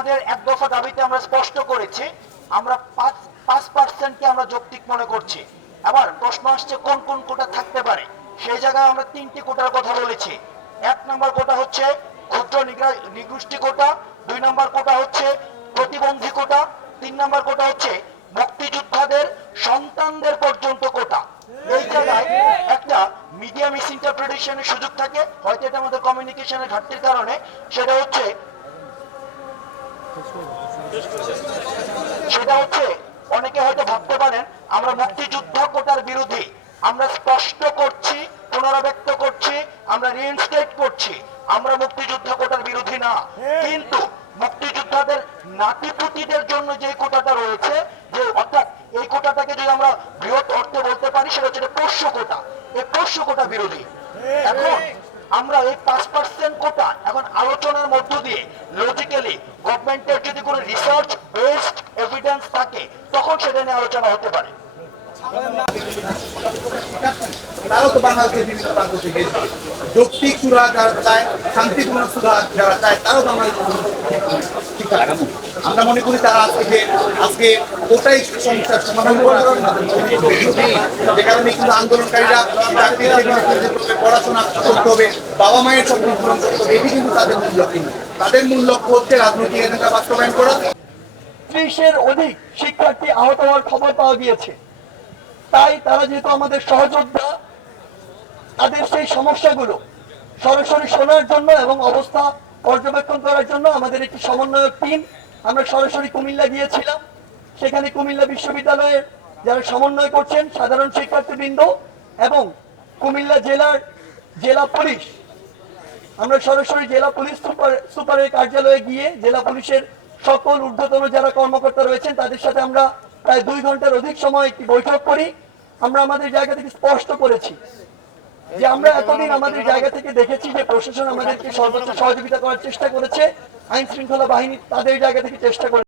আমাদের এক দফা দাবিতে আমরা স্পষ্ট করেছি, আমরা 5% আমরা যৌক্তিক মনে করছি। আবার প্রশ্ন আসছে কোন কোন কোটা থাকতে পারে, সেই জায়গায় আমরা 3টি কোটার কথা বলেছি। 1 নম্বর কোটা হচ্ছে ক্ষুদ্র নিগোষ্ঠী কোটা, 2 নম্বর কোটা হচ্ছে প্রতিবন্ধী কোটা, 3 নম্বর কোটা হচ্ছে মুক্তিযোদ্ধাদের সন্তানদের পর্যন্ত কোটা। এই জায়গায় একটা মিডিয়া মিস ইন্টারপ্রিটেশনের সুযোগ থাকে, হয়তো এটা আমাদের কমিউনিকেশনের ঘাটতির কারণে। সেটা হচ্ছে অনেকে হয়তো ভাবতে পারেন আমরা মুক্তিযুদ্ধ কোটার বিরোধী। আমরা স্পষ্ট করছি, পুনরাবৃত্ত করছি, আমরা রিইনস্টেট করছি, আমরা মুক্তিযুদ্ধ কোটার বিরোধী না। কিন্তু মুক্তিযোদ্ধাদের নাতিপুতিদের জন্য যে কোটাটা রয়েছে, যে অর্থাৎ এই কোটাটাকে যদি আমরা বৃহৎ অর্থে বলতে পারি, সেটা হচ্ছে পোষ্য কোটা। এই পোষ্য কোটা বিরোধী। এখন আমরা এই 5% কোটা এখন আলোচনার মধ্য দিয়ে লজিক্যালি গভর্নমেন্টের যদি কোনো রিসার্চ বেসড এভিডেন্স থাকে, তখন সেটা নিয়ে আলোচনা হতে পারে। তারাও তো বাংলাদেশের বিভিন্ন প্রান্ত থেকে যৌক্তিক সুরা যারা চায়, শান্তিপূর্ণ সুরা যারা চায়, তারাও আমরা মনে করি তারা আজকে ওটাই সমস্যার সমাধান করার যে কারণে কিন্তু আন্দোলনকারীরা পড়াশোনা করতে হবে, বাবা মায়ের স্বপ্ন পূরণ করতে হবে, এটি কিন্তু তাদের মূল লক্ষ্য। তাদের মূল লক্ষ্য হচ্ছে রাজনৈতিক এজেন্ডা বাস্তবায়ন করা। 30-এর অধিক শিক্ষার্থী আহত হওয়ার খবর পাওয়া গিয়েছে। তাই তারা যেহেতু আমাদের সহযোদ্ধা, তাদের সেই সমস্যাগুলো সরাসরি শোনার জন্য এবং অবস্থা পর্যবেক্ষণ করার জন্য আমাদের একটি সমন্বয়ক টিম আমরা সরাসরি কুমিল্লা গিয়েছিলাম। সেখানে কুমিল্লা বিশ্ববিদ্যালয়ের যারা সমন্বয় করছেন সাধারণ শিক্ষার্থীবৃন্দ এবং কুমিল্লা জেলা পুলিশ, আমরা সরাসরি জেলা পুলিশ সুপারের কার্যালয়ে গিয়ে জেলা পুলিশের সকল ঊর্ধ্বতন যারা কর্মকর্তা রয়েছেন তাদের সাথে আমরা প্রায় 2 ঘন্টার অধিক সময় একটি বৈঠক করি। আমরা আমাদের জায়গা থেকে স্পষ্ট করেছি যে আমরা এতদিন আমাদের জায়গা থেকে দেখেছি যে প্রশাসন আমাদেরকে সর্বোচ্চ সহযোগিতা করার চেষ্টা করেছে, আইন শৃঙ্খলা বাহিনী তাদের জায়গা থেকে চেষ্টা করে।